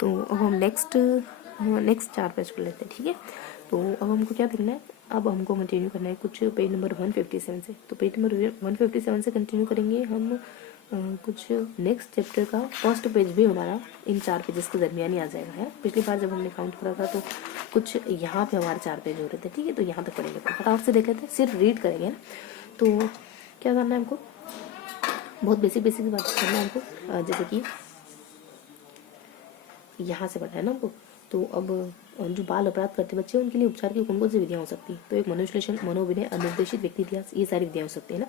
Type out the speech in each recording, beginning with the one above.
तो अब हम नेक्स्ट 4 पेज कर लेते हैं, ठीक है। तो अब हमको क्या देखना है, अब हमको कंटिन्यू करना है कुछ पेज नंबर 157 से। तो पेज नंबर 157 से कंटिन्यू करेंगे हम कुछ नेक्स्ट चैप्टर का फर्स्ट पेज भी हमारा इन 4 पेजेस के दरमियान ही आ जाएगा है। पिछली बार जब हमने काउंट करा था तो कुछ यहाँ पे हमारे 4 पेज हो रहे थे, ठीक है। तो यहाँ तक पढ़ेंगे, तो फटाफट से देख लेते हैं, सिर्फ रीड करेंगे ना। तो क्या करना है हमको, बहुत बेसिक बात करना है हमको, जैसे कि यहाँ से पढ़ा है ना हमको। तो अब जो बाल अपराध करते बच्चे उनके लिए उपचार की कौन कौन सी विधियाँ हो सकती है। तो एक मनुविश्लेषण, मनोविनय, अनिर्देशित व्यक्ति इतिहास, ये सारी विधियाँ हो सकती है ना।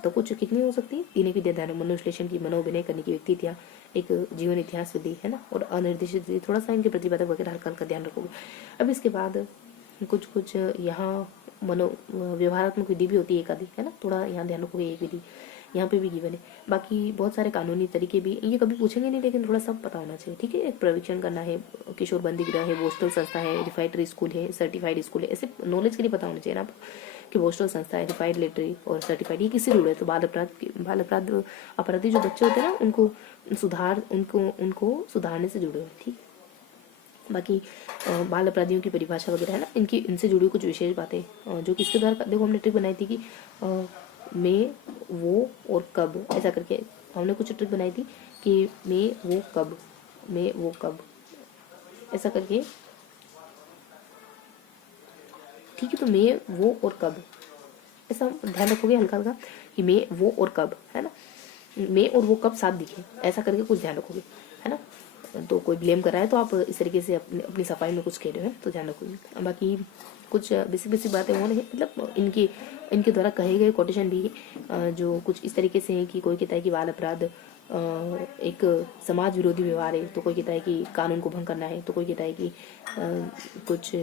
तो कुछ कितनी हो सकती है, 3 विधियाँ ध्यान, मनुविश्लेषण की, मनोविनय करने की, व्यक्ति इतिहास, एक जीवन इतिहास विधि है ना, और अनिर्देशित विधि थोड़ा सा इनके प्रतिपादक वगैरह हल्का हल्का ध्यान रखोगे। अब इसके बाद कुछ यहाँ व्यवहारात्मक विधि भी होती है एक आदि है ना, थोड़ा यहाँ ध्यान रखोगे, एक विधि यहाँ पे भी गिवन है। बाकी बहुत सारे कानूनी तरीके भी, ये कभी पूछेंगे नहीं लेकिन थोड़ा सब पता होना चाहिए, ठीक है। एक प्रशिक्षण करना है, किशोर बंदी गृह है, पोस्टल संस्था है, रिफाइनरी स्कूल है, सर्टिफाइड स्कूल है, ऐसे नॉलेज के लिए पता होना चाहिए ना कि पोस्टल संस्था है, रिफाइड लिटरी और सर्टिफाइड, ये किससे जुड़े। तो बाल अपराध अपराधी जो बच्चे होते हैं ना, उनको सुधारने से जुड़े हुए, ठीक। बाकी बाल अपराधियों की परिभाषा वगैरह है ना, इनसे जुड़ी कुछ विशेष बातें जो कि इसके द्वारा, देखो हमने ट्रिक बनाई थी कि मैं, वो और कब, ऐसा करके हमने कुछ ट्रिक बनाई थी कि मैं वो कब ऐसा करके, ठीक है। तो मैं, वो और कब, ऐसा ध्यान रखोगे हल्का हल्का कि मैं, वो और कब है ना, मैं और वो कब साथ दिखे, ऐसा करके कुछ ध्यान रखोगे है ना। तो कोई ब्लेम कर रहा है तो आप इस तरीके से अपनी सफाई में कुछ कह रहे हो तो ध्यान रखोगे। बाकी कुछ बेसिक बातें वो नहीं, मतलब इनके द्वारा कहे गए कोटेशन भी जो कुछ इस तरीके से हैं कि कोई कहता है कि बाल अपराध एक समाज विरोधी व्यवहार है, तो कोई कहता है कि कानून को भंग करना है, तो कोई कहता है कि कुछ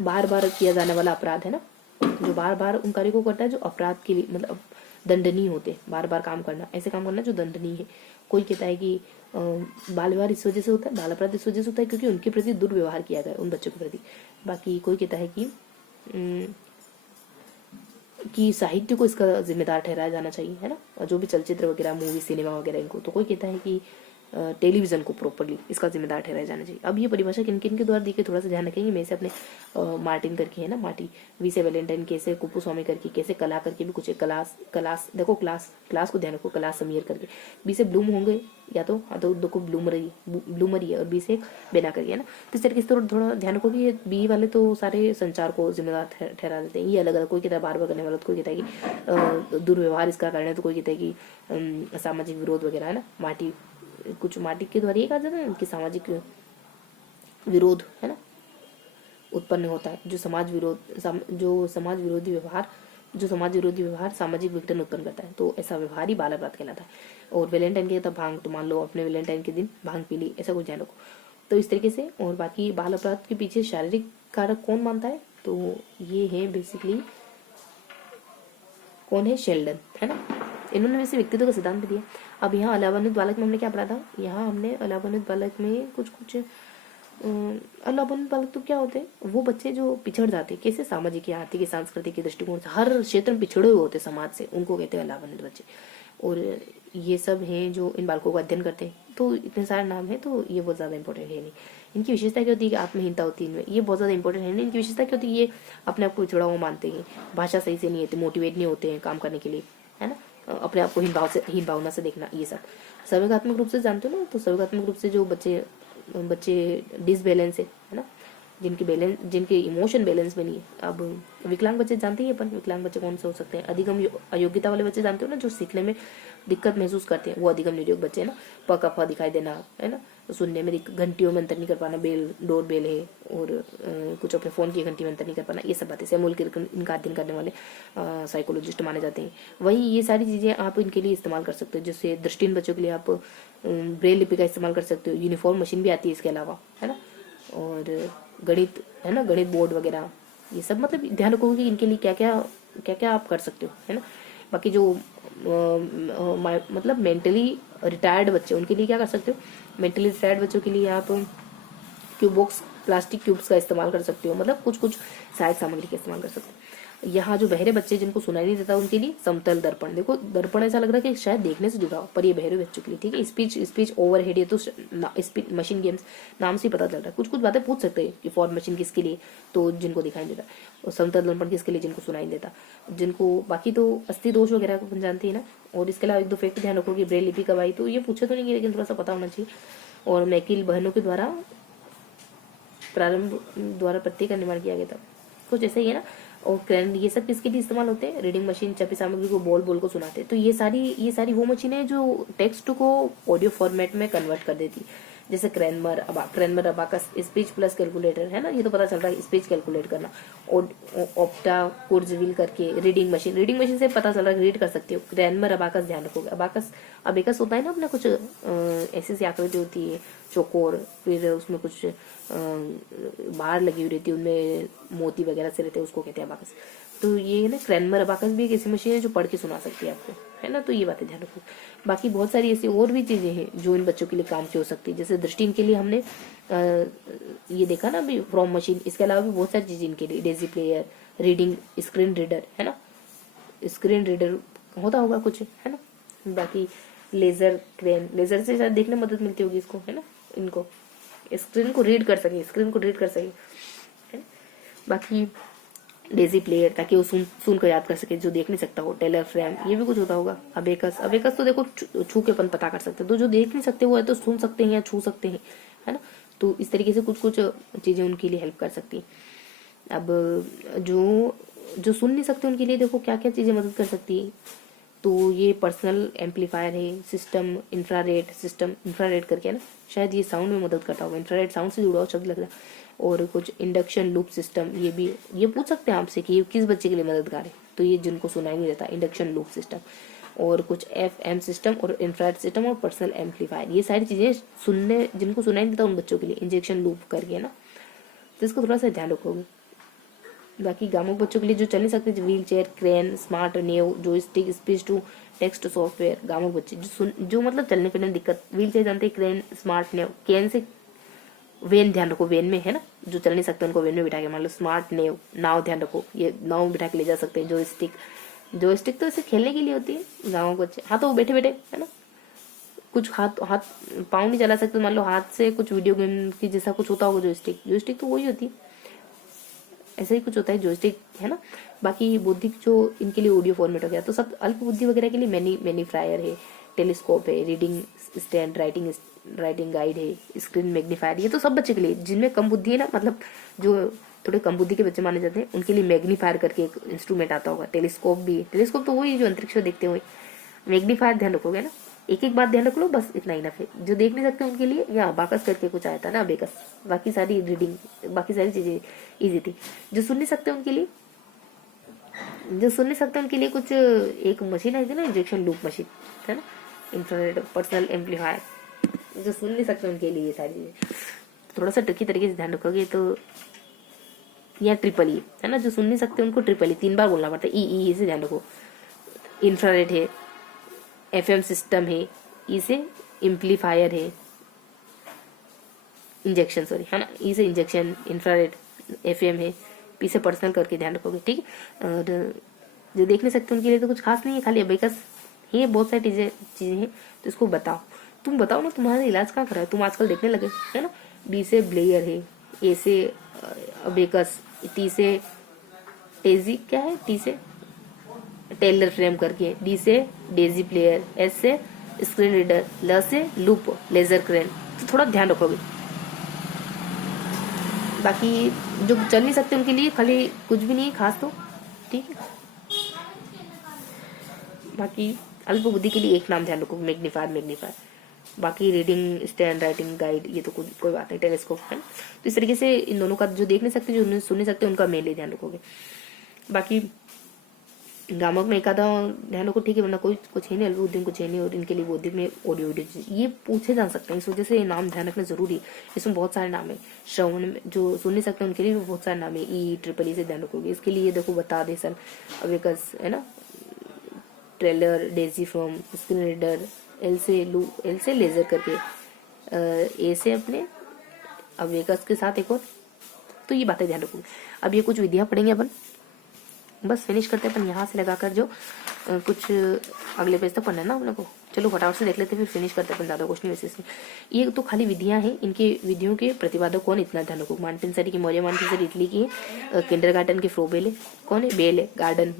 बार बार किया जाने वाला अपराध है ना, जो बार बार उन कार्यों को करता है जो अपराध के लिए मतलब दंडनीय होते, बार बार काम करना, ऐसे काम करना जो दंडनीय है। कोई कहता है कि बाल व्यवहार इस वजह से होता है, बाल अपराध इस वजह से होता है क्योंकि उनके प्रति दुर्व्यवहार किया गया उन बच्चों के प्रति। बाकी कोई कहता है कि साहित्य को इसका जिम्मेदार ठहराया जाना चाहिए है ना, और जो भी चलचित्र वगैरह, मूवी, सिनेमा वगैरह इनको। तो कोई कहता है कि टेलीविजन को प्रॉपरली इसका जिम्मेदार ठहराया जाना चाहिए। अब ये परिभाषा किन किन के द्वारा दी थोड़ा सा ध्यान रखेंगे। मैं से अपने मार्टिन करके है ना, मार्टी, वी से वैलेंटाइन, कैसे कुप्पू स्वामी करके, कैसे कला करके भी कुछ है, क्लास देखो, क्लास को ध्यान रखो, क्लास समीर करके, बी से ब्लूम होंगे या तो, हाँ तो देखो ब्लूमरी है, और बी से बेना करके है ना। तो इस तरीके से थोड़ा ध्यान रखो कि ये बी वाले तो सारे संचार को जिम्मेदार ठहरा देते हैं, ये अलग अलग, कोई कहता है बार बार करने वाला, तो कोई कहता है कि दुर्व्यवहार इसका कारण है, तो कोई कहता है कि सामाजिक विरोध वगैरह है ना। माटी के द्वारा ये कहा जाता है कि सामाजिक विरोध है ना उत्पन्न होता है, जो समाज विरोधी व्यवहार सामाजिक विघटन उत्पन्न करता है, तो ऐसा व्यवहार ही बाल अपराध कहलाता है। और वैलेंटाइन के तब भांग, तो मान लो अपने वैलेंटाइन के दिन भांग पी ली, ऐसा कुछ ध्यान रखो। तो इस तरीके से। और बाकी बाल अपराध के पीछे शारीरिक कारक कौन मानता है, तो ये है बेसिकली कौन है, शेल्डन है ना। इन्होंने वैसे व्यक्तित्व का सिद्धांत भी दिया। अब यहाँ अलावानुत बालक में हमने क्या पढ़ा था, यहाँ हमने अलावानुत बालक में कुछ अलावानुत बालक तो क्या होते हैं, वो बच्चे जो पिछड़ जाते, कैसे, सामाजिक या आर्थिक सांस्कृतिक दृष्टिकोण से हर क्षेत्र में पिछड़े हुए होते समाज से, उनको कहते हैं अलावानुत बच्चे। और ये सब हैं जो इन बालकों का अध्ययन करते हैं। तो इतने सारे नाम है, तो ये बहुत ज़्यादा इंपॉर्टेंट है नहीं। इनकी विशेषता क्या होती है कि आत्महीनता होती है इनमें, ये बहुत ज़्यादा इंपॉर्टेंट है नहीं। इनकी विशेषता क्या होती है, ये अपने आप को पिछड़ा हुआ मानते हैं, भाषा सही से नहीं होती, मोटिवेट नहीं होते हैं काम करने के लिए है ना, अपने आप को हीन भावना से देखना, ये सब। संवेगात्मक रूप से जानते हो ना, तो संवेगात्मक रूप से जो बच्चे डिसबैलेंस है ना, जिनके इमोशन बैलेंस में नहीं है। अब विकलांग बच्चे जानते ही अपन, विकलांग बच्चे कौन से हो सकते हैं, अधिगम अयोग्यता वाले बच्चे जानते हो ना, जो सीखने में दिक्कत महसूस करते हैं, वो अधिगम निरोग बच्चे है ना। पक अफा दिखाई देना है ना, सुनने में घंटियों में अंतर नहीं कर पाना, डोर बेल है, और कुछ अपने फ़ोन की घंटी में अंतर नहीं कर पाना, ये सब बातें सैमुअल किर्क इनका अध्ययन करने वाले साइकोलॉजिस्ट माने जाते हैं। वहीं ये सारी चीज़ें आप इनके लिए इस्तेमाल कर सकते हो, जैसे दृष्टिहीन बच्चों के लिए आप ब्रेल लिपि का इस्तेमाल कर सकते हो, यूनिफॉर्म मशीन भी आती है इसके अलावा है ना, और गणित है ना, गणित बोर्ड वगैरह, ये सब मतलब ध्यान रखोगे कि इनके लिए क्या क्या आप कर सकते हो है ना। बाकी जो मतलब मेंटली रिटायर्ड बच्चे, उनके लिए क्या कर सकते हो, मेंटली रिटायर्ड बच्चों के लिए आप क्यूब बॉक्स, प्लास्टिक क्यूब्स का इस्तेमाल कर सकते हो, मतलब कुछ सहायक सामग्री का इस्तेमाल कर सकते हो। यहाँ जो बहरे बच्चे जिनको सुनाई नहीं देता उनके लिए समतल दर्पण। देखो दर्पण ऐसा लग रहा है कि शायद देखने से जुड़ा हो, पर ये बहरे बच्चों के लिए, ठीक है। स्पीच ओवरहेड, ये तो स्पीच मशीन गेम्स नाम से ही पता चल रहा है। कुछ कुछ बातें पूछ सकते हैं कि फॉर मशीन किसके लिए, तो जिनको दिखाई देता, और समतल दर्पण किसके लिए, जिनको सुनाई देता, जिनको बाकी तो अस्थि दोष वगैरह को जानती है ना। और इसके अलावा एक दो फैक्ट ध्यान रखो कि ब्रेल लिपि कब आई, तो ये पूछे तो नहीं, लेकिन थोड़ा सा पता होना चाहिए। और मैकिल बहनों के द्वारा प्रारंभ द्वारा प्रत्यय का निर्माण किया गया था, कुछ ऐसा ही है ना। और क्रेन, ये सब किसके लिए इस्तेमाल होते हैं, रीडिंग मशीन छपी सामग्री को बोल बोल को सुनाते हैं। तो ये सारी वो मशीनें हैं जो टेक्स्ट को ऑडियो फॉर्मेट में कन्वर्ट कर देती, जैसे क्रेनमर अबाकस स्पीच प्लस कैलकुलेटर है ना, ये तो पता चल रहा है स्पीच कैलकुलेट करना। और ऑप्टा कुर्जविल करके रीडिंग मशीन से पता चल रहा है रीड कर सकती हो। क्रेनमर अबाकस ध्यान रखोगे, अबेकस होता है ना अपना कुछ ऐसी सी आकृति होती है चौकोर, फिर उसमें कुछ बाहर लगी हुई रहती है, उनमें मोती वगैरह से रहते हैं, उसको कहते हैं अबाकस। तो ये ना क्रेनमर अबाकस भी एक ऐसी मशीन है जो पढ़ के सुना सकती है आपको, है ना। तो ये बातें ध्यान रखो। बाकी बहुत सारी ऐसी और भी चीजें हैं जो इन बच्चों के लिए काम की हो सकती है, जैसे दृष्टिहीन के लिए हमने ये देखा ना अभी फ्रॉम मशीन। इसके अलावा भी बहुत सारी चीजें इनके लिए, Daisy player, reading screen reader, है ना, स्क्रीन रीडर होता होगा कुछ, है ना। बाकी लेजर क्रेन, लेजर से शायद देखने में मदद मिलती होगी इसको, है ना, इनको स्क्रीन को रीड कर सके, है ना। बाकी डेजी प्लेयर, ताकि वो सुन कर याद कर सके, जो देख नहीं सकता हो। टेलर फ्रेम, ये भी कुछ होता होगा। अबेकस तो देखो छू के अपन पता कर सकते हैं, तो जो देख नहीं सकते वो है तो सुन सकते हैं या छू सकते हैं, है ना। तो इस तरीके से कुछ कुछ चीजें उनके लिए हेल्प कर सकती हैं। अब जो सुन नहीं सकते उनके लिए देखो क्या क्या चीजें मदद कर सकती है। तो ये पर्सनल एम्पलीफायर है, इंफ्रारेड करके, है ना, शायद ये साउंड में मदद करता होगा, इंफ्रारेड साउंड से जुड़ा हुआ शब्द लग रहा है। और कुछ इंडक्शन लूप सिस्टम, ये पूछ सकते हैं आपसे कि ये किस बच्चे के लिए मददगार है, तो ये जिनको सुनाई नहीं देता, इंडक्शन लूप सिस्टम। और कुछ FM सिस्टम और इंफ्रारेड सिस्टम और पर्सनल एम्पलीफायर, ये सारी चीजें जिनको सुनाई नहीं देता उन बच्चों के लिए, इंजेक्शन लूप करके, है ना। तो इसको थोड़ा सा ध्यान रखोगे। बाकी गामक बच्चों के लिए जो चल नहीं सकते, wheel chair, crane, smart nav, joystick, speech to text software, गामक बच्चे जो मतलब चलने फिरने में दिक्कत, व्हील चेयर जानते हैं, crane, smart naive, can say when ध्यान रखो, वेन में, है ना, जो चल नहीं सकते उनको वेन में बिठा के, मान लो स्मार्ट नेव, नाव ध्यान रखो, ये नाव बिठा के ले जा सकते हैं। जोयस्टिक तो इसे खेलने के लिए होती है गाँव बच्चे, हाँ तो वो बैठे बैठे, है ना, कुछ हाथ पाँव नहीं चला सकते, मान लो हाथ से कुछ वीडियो गेम की जैसा कुछ होता होगा जोयस्टिक तो वही होती है, ऐसा ही कुछ होता है जोयस्टिक, है ना। बाकी बौद्धिक जो इनके लिए ऑडियो फॉर्मेट हो गया, तो सब अल्प बुद्धि वगैरह के लिए मैनी फ्रायर है, टेलीस्कोप है, रीडिंग स्टैंड, राइटिंग गाइड है, स्क्रीन मैग्नीफायर, ये तो सब बच्चे के लिए। जिनमें कम बुद्धि है ना, मतलब जो थोड़े कम बुद्धि के बच्चे माने जाते हैं, उनके लिए मैग्नीफायर करके एक इंस्ट्रूमेंट आता होगा। टेलीस्कोप भी, टेलीस्कोप तो वही जो अंतरिक्ष देखते हुए, मैग्नीफायर ध्यान रखोगे ना, एक बात ध्यान रख लो बस, इतना ही ना। फिर जो देख नहीं सकते उनके लिए या अबाकस करके कुछ आया था ना, अबेकस, बाकी सारी रीडिंग, बाकी सारी चीजें इजी थी। जो सुन नहीं सकते उनके लिए कुछ एक मशीन आई थी ना, इंजेक्शन लूप मशीन, है ना, इंफ्रारेड, पर्सनल एम्पलीफायर, जो सुन नहीं सकते उनके लिए ये सारी चीजें थोड़ा सा ट्रिकी तरीके से ध्यान रखोगे तो। या ट्रिपल ई, है ना, जो सुन नहीं सकते उनको ट्रिपल ई 3 बार बोलना पड़ता है, ई से ध्यान रखो। इंफ्रारेड है, FM सिस्टम है, ई से एम्पलीफायर है, इंजेक्शन सॉरी, है ना, ई से इंजेक्शन, इंफ्रारेड, FM है, पी से पर्सनल करके ध्यान रखोगे, ठीक है। और जो देख नहीं सकते उनके लिए तो कुछ खास नहीं है, खाली अबेकस ये बहुत सारी चीजें हैं। तो इसको बताओ, तुम बताओ ना, तुम्हारा इलाज कहाँ करा है, तुम आजकल देखने लगे, है ना। B से ब्लेयर है, A से अबेकस, T से टेजी क्या है, T से टेलर फ्रेम करके, D से डेजी प्लेयर, S से स्क्रीन रीडर, L से लूप लेजर क्रेन। तो थोड़ा ध्यान रखोगे। बाकी जो चल नहीं सकते उनके लिए खाली कुछ भी नहीं है खास, तो ठीक है। बाकी अल्प बुद्धि के लिए एक नाम ध्यान रखो, मैग्नीफायर। बाकी रीडिंग स्टैंड, राइटिंग गाइड, ये तो कोई बात नहीं, टेलीस्कोप, है। तो इस तरीके से इन दोनों का, जो देख नहीं सकते जो सुन नहीं सकते, उनका मेनली ध्यान रखोगे। बाकी गामक में एक आधा ध्यान रखो, ठीक है, वरना कोई कुछ है नहीं, अल्प बुद्धि कुछ है नहीं। और इनके लिए बौद्धिक में ऑडियो ये पूछे जा सकते हैं, इस वजह से ये नाम ध्यान रखना जरूरी है। इसमें बहुत सारे नाम है। श्रवण में जो सुन नहीं सकते उनके लिए भी बहुत सारे नाम है, ई ट्रिपल ई से ध्यान रखोगे। इसके लिए देखो बता दे सन, अबेकस, है ना, trailer, Daisy from, screen reader, L से लेजर करके, ए से अपने अबेकस के साथ एक और। तो ये बातें ध्यान रखोगे। अब ये कुछ विधियां पढ़ेंगे अपन, बस फिनिश करते हैं अपन यहाँ से लगाकर जो कुछ अगले पेज तक पढ़ना है ना अपने को। चलो फटाफट से देख लेते फिर फिनिश करते अपन, ज़्यादा क्वेश्चन वैसे इसमें। ये तो खाली विधियां हैं, इनके विधियों के प्रतिपादक कौन, इतना ध्यान रखो। मॉन्टेसरी की, मौर्य मॉन्टेसरी इटली की है। किंडरगार्टन के फ्रोबेल है, कौन है, बेल है। गार्डन,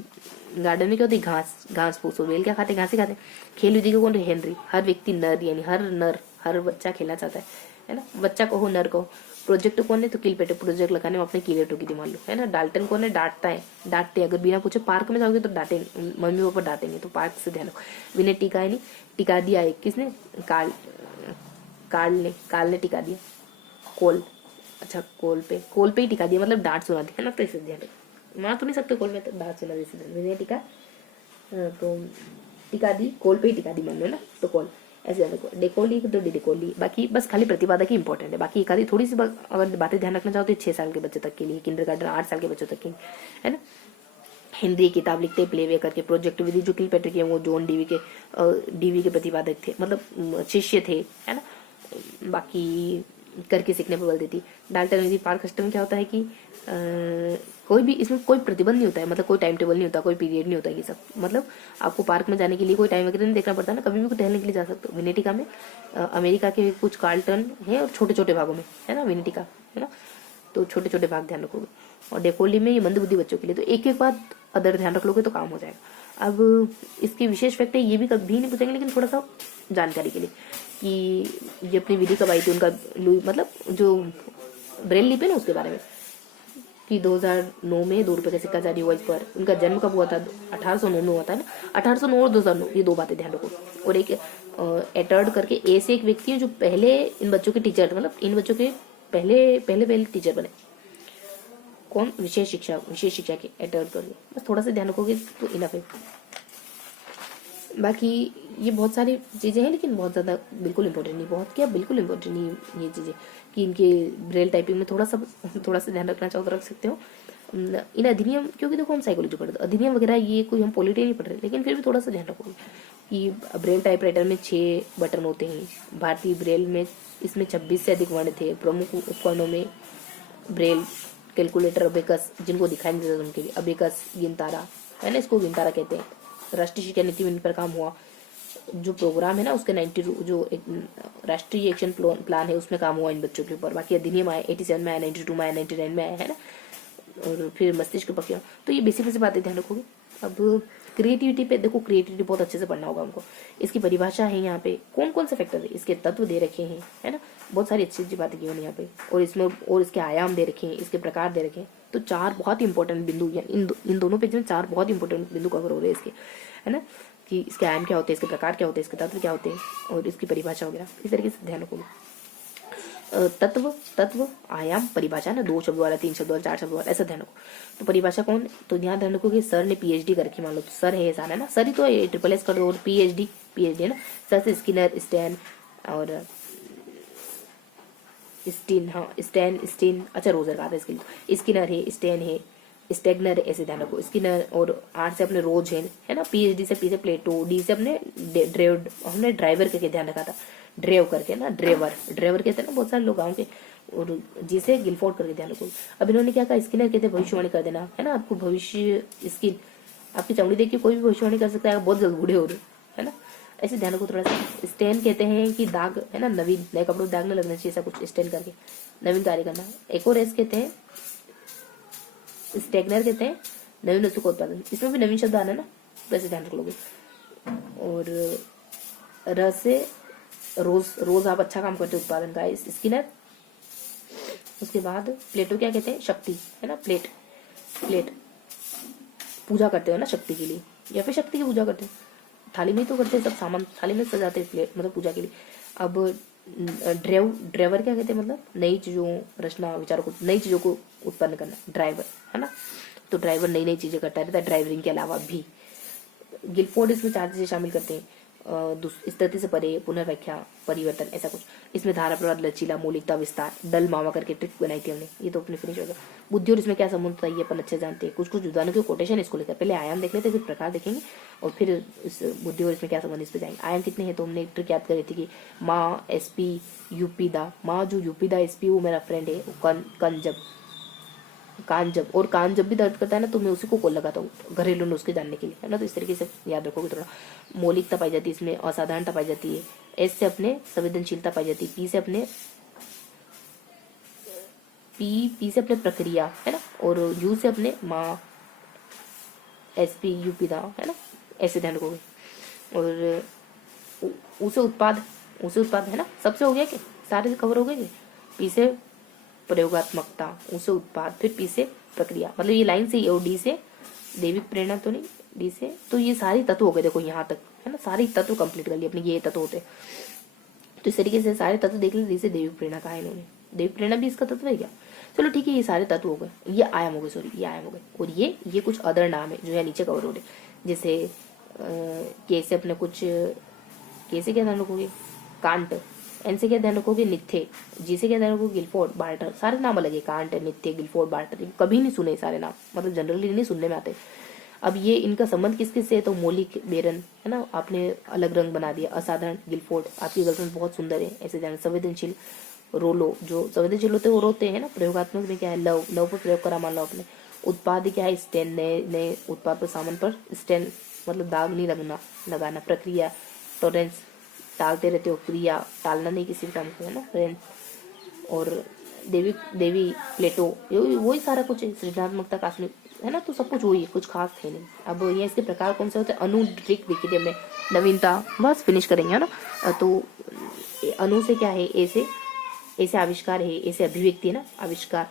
गार्डन में क्या होती है, घास, घास फूस। बेल क्या खाते हैं, घास ही खाते हैं। खेल विधि का कौन है, हेनरी। हर व्यक्ति नर, यानी हर नर, हर बच्चा खेलना चाहता है ना, बच्चा कहो नर कहो। प्रोजेक्ट कौन है, तो किलपेटे, प्रोजेक्ट लगाने में अपने कीले ठोकी थी मान लो, है ना। डाल्टन कौन है, डांटता है, डांटते, अगर बिना पूछे पार्क में जाओगे तो डांटेंगे, मम्मी पापा डांटेंगे, तो पार्क से ध्यान रखो। विनय टीका है, नहीं टिका दिया है किसने, काल, काल ने टिका दिया। कोल, अच्छा कोल पे ही टिका दिया, मतलब डांट सुना दी, है ना, तो इसे ध्यान रखो। मार तो नहीं सकते कोल में, तो डांट सुना दी, विनय टिका, तो टिका दी, कोल पे ही टिका दी मान लो ना, तो कोल ऐसे देखो। डेकोली तो डिकोली, बाकी बस खाली प्रतिपादक ही इंपॉर्टेंट है। बाकी एक आधी थोड़ी सी अगर बातें ध्यान रखना चाहो तो 6 साल के बच्चे तक के लिए, किंडरगार्टन 8 साल के बच्चों तक के, है ना। हिंदी किताब लिखते प्लेवे करके। प्रोजेक्ट विधि जो किलपेट्रिक है वो जॉन डीवी के प्रतिपादक थे, मतलब शिष्य थे, है ना। बाकी करके सीखने पर बल देती। डाल्टन विधि पार्क सिस्टम क्या होता है कि कोई भी इसमें कोई प्रतिबंध नहीं होता है, मतलब कोई टाइम टेबल नहीं होता, कोई पीरियड नहीं होता, ये सब मतलब आपको पार्क में जाने के लिए कोई टाइम वगैरह नहीं देखना पड़ता ना, कभी भी टहलने के लिए जा सकते हो। विनेटिका में अमेरिका के कुछ कार्ल्टन है और छोटे छोटे भागों में, है ना, विनेटिका, है ना, तो छोटे छोटे भाग ध्यान रखोगे। और डेकोली में ये मंदबुद्धि बच्चों के लिए, तो एक एक बात अदर ध्यान रख लोगे तो काम हो जाएगा। अब इसके विशेष फैक्ट है, ये भी कभी नहीं पूछेंगे, लेकिन थोड़ा सा जानकारी के लिए कि ये अपनी विधि कब आई थी, उनका मतलब जो ब्रेल लिपि ना उसके बारे में, कि 2009 में 2 रुपए का सिक्का जारी हुआ इस पर। उनका जन्म कब हुआ था, 1809 में हुआ था ना, 1809 और 2009, ये 2 बातें ध्यान रखो। और एक एटर्ड करके ए से एक व्यक्ति है जो पहले इन बच्चों के टीचर, मतलब इन बच्चों के पहले टीचर बने, कौन, विशेष शिक्षा के एटर्ड करके। बस थोड़ा सा ध्यान रखोगे तो इनफ है। बाकी ये बहुत सारी चीज़ें हैं, लेकिन बहुत ज़्यादा बिल्कुल इंपॉर्टेंट नहीं, बहुत क्या बिल्कुल इंपॉर्टेंट नहीं ये चीज़ें, कि इनके ब्रेल टाइपिंग में थोड़ा सा ध्यान रखना चाहो तो रख सकते हो। इन अधिनियम, क्योंकि देखो हम साइकोलॉजी पढ़ते हैं, अधिनियम वगैरह ये कोई हम पॉलिटी नहीं पढ़ रहे, लेकिन फिर भी थोड़ा सा ध्यान रखोगे कि ब्रेल टाइपराइटर में 6 बटन होते हैं। भारतीय ब्रेल में इसमें 26 से अधिक वर्ण थे। प्रमुख उपकरणों में ब्रेल, कैलकुलेटर, अबेकस, जिनको दिखाई नहीं देता उनके लिए अबेकस, गिनतारा, है ना, इसको गिनतारा कहते हैं। राष्ट्रीय शिक्षा नीति में इन पर काम हुआ। जो प्रोग्राम है ना उसके 90 जो एक राष्ट्रीय एक्शन प्लान है उसमें काम हुआ इन बच्चों के ऊपर। बाकी अधिनियम आए 87 में आया, 92 में आया, 99 में आया, है ना। और फिर मस्तिष्क प्रक्रिया, तो ये बेसिक बातें ध्यान रखोगे। अब क्रिएटिविटी पे देखो, क्रिएटिविटी बहुत अच्छे से पढ़ना होगा हमको। इसकी परिभाषा है यहाँ पे, कौन कौन से फैक्टर है, इसके तत्व दे रखे हैं, है ना, बहुत सारी अच्छी अच्छी बातें की हैं यहाँ पे। और इसमें और इसके आयाम दे रखे हैं, इसके प्रकार दे रखे हैं। तो 4 बहुत ही इंपॉर्टेंट बिंदु, इन दोनों पेज में 4 बहुत इंपॉर्टेंट बिंदु कवर हो रहे हैं इसके, है ना, कि इसके आयाम क्या होते हैं, इसके प्रकार क्या होते हैं, इसके तत्व क्या होते हैं, और इसकी परिभाषा वगैरह इस तरीके से ध्यान रखोगे। तत्व आयाम परिभाषा ना, 2 शब्द वाला, 3 शब्द वाला, 4 शब्द वाला, ऐसा ध्यान रखो। तो परिभाषा कौन, तो ध्यान रखो कि सर ने पीएचडी कर रखी, मान लो तो सर है ऐसा, है ना, सर ही तो SSS कर दो, और पीएचडी है ना, सर से स्किनर, स्टैन और स्टीन, हाँ स्टीन, अच्छा रोजर का था इसके लिए, स्किनर है, स्टैन है, स्टेगनर, ऐसे ध्यान रखो। स्किनर, और आर से अपने रोज है ना, पीएचडी से पी से प्लेटो, डी से अपने हमने ड्राइवर करके ध्यान रखा था, ड्रेव करके ना, ड्रेवर कहते हैं ना बहुत सारे लोग गाँव के, और जिसे गिलफोर्ड करके ध्यान रखो। अब इन्होंने क्या कहा, स्किनर कहते हैं भविष्यवाणी कर देना, है ना, आपको भविष्य, स्किन, आपकी चमड़ी देख के कोई भी भविष्यवाणी कर सकता है, बहुत जल्द बूढ़े हो रहे, है ना, ऐसे ध्यान रखो थोड़ा सा। स्टैन कहते हैं कि दाग, है ना, नवीन, नए कपड़ों दाग न लगना चाहिए, ऐसा कुछ स्टैन करके नवीन कार्य करना। एक और एस कहते हैं, स्टेगनर कहते हैं नवीन वस्तु का उत्पादन, इसमें भी नवीन शब्द आना ना, तो ऐसे ध्यान रख लोगे। और र से रोज आप अच्छा काम करते हो, उत्पादन का, स्किनर। उसके बाद प्लेटो क्या कहते हैं, शक्ति, है ना, प्लेट पूजा करते हो ना शक्ति के लिए, या फिर शक्ति की पूजा करते हो, थाली में ही तो करते हैं सब सामान, थाली में सजाते हैं प्लेट, मतलब पूजा के लिए। अब ड्राइवर क्या कहते हैं, मतलब नई चीजों, रचना, विचारों को, नई चीजों को उत्पन्न करना, ड्राइवर, है ना, तो ड्राइवर नई चीजें करता रहता है ड्राइवरिंग के अलावा भी। गिलफोर्ड इसमें 4 चीजें शामिल करते हैं, स्थिति से परे, पुनर्व्याख्या, परिवर्तन, ऐसा कुछ। इसमें धारा प्रवाद, लचीला, मौलिकता, विस्तार, डल मामा करके ट्रिक बनाई थी हमने, ये तो अपने फिनिश हो गया। बुद्धि और इसमें क्या संबंध था ये अपन अच्छे जानते हैं। कुछ उदाहरणों के कोटेशन इसको लेकर, पहले आयाम देख लेते, फिर प्रकार देखेंगे, और फिर इस बुद्धि और इसमें क्या संबंध इस पे जाएंगे। आयाम कितने हैं तो हमने एक ट्रिक याद करी थी कि माँ SP यूपी दा, माँ जो यूपी दा SP वो मेरा फ्रेंड है, कन जब कान जब, और कान जब भी दर्द करता है ना तो मैं उसी को लगाता हूँ घरेलू नुस्खे जानने के लिए, है ना। तो इस तरीके से याद रखोगे थोड़ा। मौलिकता पाई जाती है इसमें, असाधारणता पाई जाती है। एस से अपने संवेदनशीलता पाई जाती है। पी से अपने प्रक्रिया, है ना। और यू से अपने माँ, SP यू पिता, है ना, ऐसे ध्यान रखोगे। और उसे उत्पाद, है ना, सबसे हो गया कि सारे से कवर हो गए। पी से प्रयोगात्मकता, उसे उत्पाद, फिर पी से प्रक्रिया, मतलब ये लाइन से, और डी से दैविक प्रेरणा तो नहीं, डी से तो ये सारे तत्व हो गए, देखो यहाँ तक, है ना, सारे तत्व कंप्लीट कर लिए अपने, ये तत्व होते। तो इस तरीके से सारे तत्व देख लिए। डी से दैविक प्रेरणा कहा है इन्होंने, दैविक प्रेरणा भी इसका तत्व है क्या? चलो ठीक है, ये सारे तत्व हो गए, ये आयाम हो गए, सॉरी ये आयाम हो गए। और ये कुछ अदर नाम है जो है नीचे कवर हो रहे, जैसे कैसे अपने कुछ, कैसे क्या ध्यान रखोगे, कांट। एन से क्या ध्यान रखोगे, नित्य। जी से क्या ध्यान रखोगे, गिलफोर्ड, बार्टर। सारे नाम अलग है, कांट, नित्य, गिलफोर्ड, बार्टर, कभी नहीं सुने सारे नाम, मतलब जनरली नहीं सुनने में आते। अब ये इनका संबंध किसके से है, तो मौलिक, बेरन, है ना, आपने अलग रंग बना दिया। असाधारण, गिलफोर्ड, आपकी गर्लफ्रेंड बहुत सुंदर है, ऐसे ध्यान। संवेदनशील, रोलो, जो संवेदनशील होते हैं वो रोते हैं ना। प्रयोगात्मक में क्या है, लव, पर प्रयोग करा मान लो आपने। उत्पाद क्या है, स्टैंड, नए उत्पाद पर, सामान पर स्टैंड, मतलब दाग नहीं लगाना। प्रक्रिया, टॉलरेंस, टालते रहते हो, क्रिया, टालना नहीं किसी काम को, है ना, फ्रेंड। और देवी प्लेटो, वही सारा कुछ है। सृजनात्मकता, कास्मिक, है ना, तो सब कुछ वही है, कुछ खास है नहीं। अब ये इसके प्रकार कौन से होते हैं, अनु, ट्रिक देखी थी हमने, नवीनता, बस फिनिश करेंगे, है ना। तो अनु से क्या है, ऐसे आविष्कार है, ऐसे अभिव्यक्ति है ना, आविष्कार।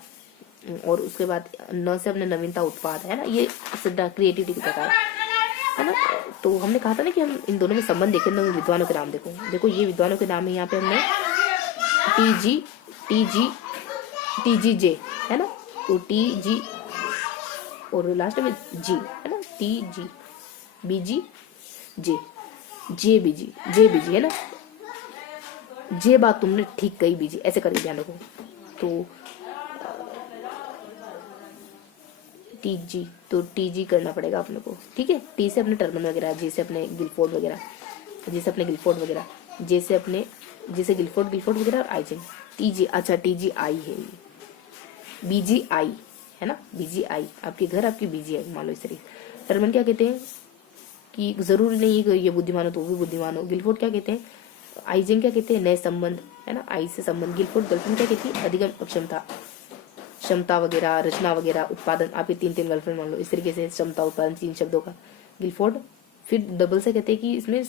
और उसके बाद न से अपने नवीनता, उत्पाद, है ना, ये क्रिएटिविटी के प्रकार, है ना। तो हमने कहा था ना कि हम इन दोनों में संबंध देखें, तो विद्वानों के नाम देखो ये विद्वानों के नाम है। यहाँ पे हमने टी जी, है ना, तो TG और लास्ट में जी, है ना, TG, BG, JBG, है ना। जे बात तुमने ठीक कही, बीजी, ऐसे करके ध्यान रखो। तो TG करना पड़ेगा अपने को, ठीक है। टी से अपने टर्मन वगैरह, जी से अपने गिलफोर्ड वगैरह, जे से अपने, जैसे गिलफोर्ड वगैरह, और आई TG, अच्छा TGI है ये, BGI, है ना, BGI, आपके घर आपकी BGI मान लो इस तरीके। टर्मन क्या कहते हैं कि जरूरी नहीं है कि ये बुद्धिमान हो तो वो भी बुद्धिमान हो। गिलफोर्ड क्या कहते हैं, आइजिंग क्या कहते हैं, नए संबंध, है ना, आई से संबंध। गिलफोर्ड गर्लफ्रेंड क्या कहती है, अधिगम, क्षमता वगैरह, रचना वगैरह, उत्पादन, आपकी 3 गर्लफ्रेंड मान लो, इस तरीके से क्षमता, उत्पादन, 3 शब्दों का गिलफोर्ड। फिर डबल से कहते हैं कि इसमें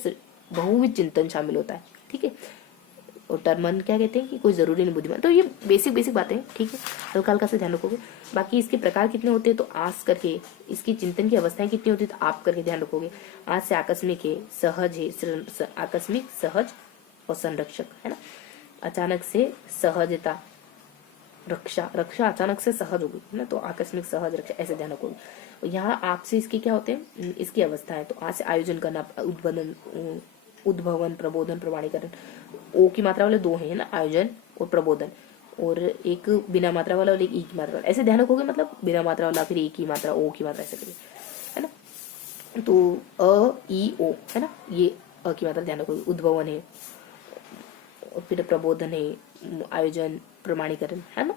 बहुविध चिंतन शामिल होता है, ठीक है। और टर्मन क्या कहते हैं कि कोई जरूरी नहीं बुद्धिमान। तो ये बेसिक बातें, ठीक है, हल्का हल्का से ध्यान रखोगे। बाकी इसके प्रकार कितने होते हैं, तो आस करके, इसकी चिंतन की अवस्थाएं कितनी होती है, तो आप करके ध्यान रखोगे। आज से आकस्मिक है, सहज है, आकस्मिक, सहज और संरक्षक, है ना। अचानक से सहजता, रक्षा अचानक से सहज होगी, है ना, तो आकस्मिक, सहज, रक्षा, ऐसे ध्यान रखोगे। यहाँ आपसे इसके क्या होते हैं, इसकी अवस्था है। तो आज से आयोजन करना, उद्भवन, प्रबोधन, प्रमाणीकरण। ओ की मात्रा वाले 2 हैं, है ना, आयोजन और प्रबोधन। और एक बिना मात्रा वाला और एक ई की मात्रा वाला, ऐसे ध्यान रखोगे, मतलब बिना मात्रा वाला, फिर ए की मात्रा, ओ की मात्रा, ऐसे करिए, है ना। तो अ, ई, ओ, है ना, ये अ की मात्रा ध्यान रखोगे। उद्भवन है, और फिर प्रबोधन है, आयोजन, प्रमाणीकरण, है ना।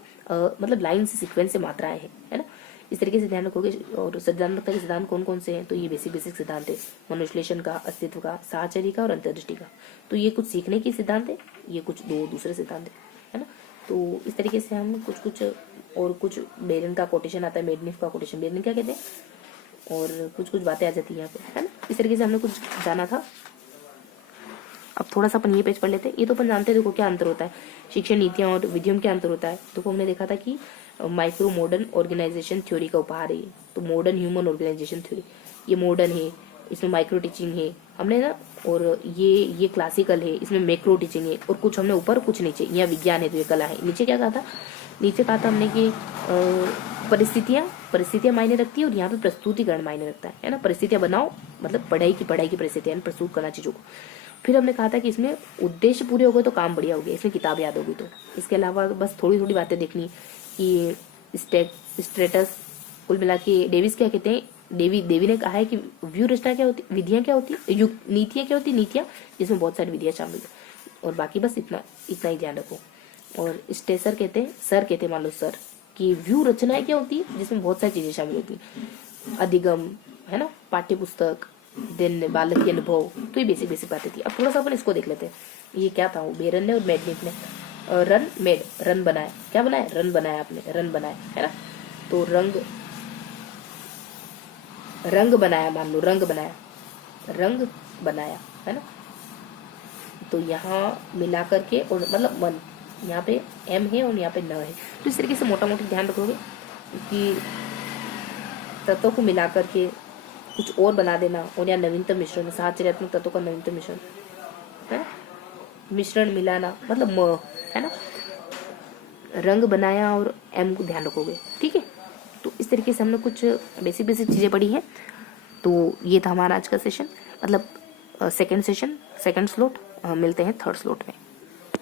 मतलब लाइन से, सीक्वेंस से मात्राएं है ना, इस तरीके से ध्यान रखोगे। और सृजनात्मकता के सिद्धांत कौन कौन से हैं, तो ये बेसिक सिद्धांत है, मनोविश्लेषण का, अस्तित्व का, साहचर्य का और अंतर्दृष्टि का। तो ये कुछ सीखने के सिद्धांत है, ये कुछ 2 दूसरे सिद्धांत है ना। तो इस तरीके से हम कुछ और कुछ बेरन का कोटेशन आता है, मेडनिफ का कोटेशन, बेरन क्या कहते हैं, और कुछ बातें आ जाती है यहाँ पे, है ना। इस तरीके से हमने कुछ जाना था। अब थोड़ा सा अपन ये पेज पढ़ लेते हैं। ये तो अपन जानते हैं, देखो क्या अंतर होता है, शिक्षण नीतियां और विधियों में क्या अंतर होता है। तो हमने देखा था कि माइक्रो मॉडर्न ऑर्गेनाइजेशन थ्योरी का उपहार है, तो मॉडर्न ह्यूमन ऑर्गेनाइजेशन थ्योरी, ये मॉडर्न है, इसमें माइक्रो टीचिंग है हमने ना, और ये क्लासिकल है, इसमें मैक्रो टीचिंग है, और कुछ हमने ऊपर कुछ नीचे, यहाँ विज्ञान है तो ये कला है। नीचे क्या कहा था, नीचे कहा था हमने कि परिस्थितियां मायने रखती है, और यहाँ पे प्रस्तुतिकरण मायने रखता है ना। परिस्थितियां बनाओ, मतलब पढ़ाई की परिस्थितियां प्रस्तुत करना चीजों को। फिर हमने कहा था कि इसमें उद्देश्य पूरे हो गए तो काम बढ़िया हो गया, इसमें किताब याद होगी। तो इसके अलावा बस थोड़ी बातें देखनी कि स्टेटस, कुल मिला के डेविस क्या कहते हैं, देवी ने कहा है कि व्यू रचना क्या होती, विधियां क्या होती, नीतियां क्या होती, नीतियां जिसमें बहुत सारी विधियां शामिल है। और बाकी बस इतना ही ध्यान रखो। और स्टेसर कहते हैं, सर कहते हैं, मान लो सर कि व्यू रचनाएं क्या होती है, जिसमें बहुत सारी चीजें शामिल होती हैं, अधिगम है ना, पाठ्य पुस्तक, दिन बालक के अनुभव, तो ये बेसिक बेसिक बातें थी। अब थोड़ा सा अपन इसको देख लेते हैं, ये क्या था, वो बेरन ने और मेडनिक ने रन मेड, रन बनाया, क्या बनाया, रन बनाया, आपने रन बनाया है ना, तो रंग बनाया, मान लो रंग बनाया, रंग बनाया है ना, तो यहाँ मिला करके और मतलब वन, यहाँ पे एम है और यहाँ पे न है, तो इस तरीके से मोटा मोटी ध्यान रखोगे कि तत्वों को मिला करके कुछ और बना देना, और यहाँ नवीनतम मिश्रण, सात चरित्रात्मक तत्वों का नवीनतम मिश्रण है, मिश्रण मिलाना मतलब म है ना, रंग बनाया और एम को ध्यान रखोगे, ठीक है। तो इस तरीके से हमने कुछ बेसिक बेसिक चीज़ें पढ़ी हैं। तो ये था हमारा आज का सेशन, मतलब सेकंड सेशन, सेकंड स्लॉट। मिलते हैं थर्ड स्लॉट में।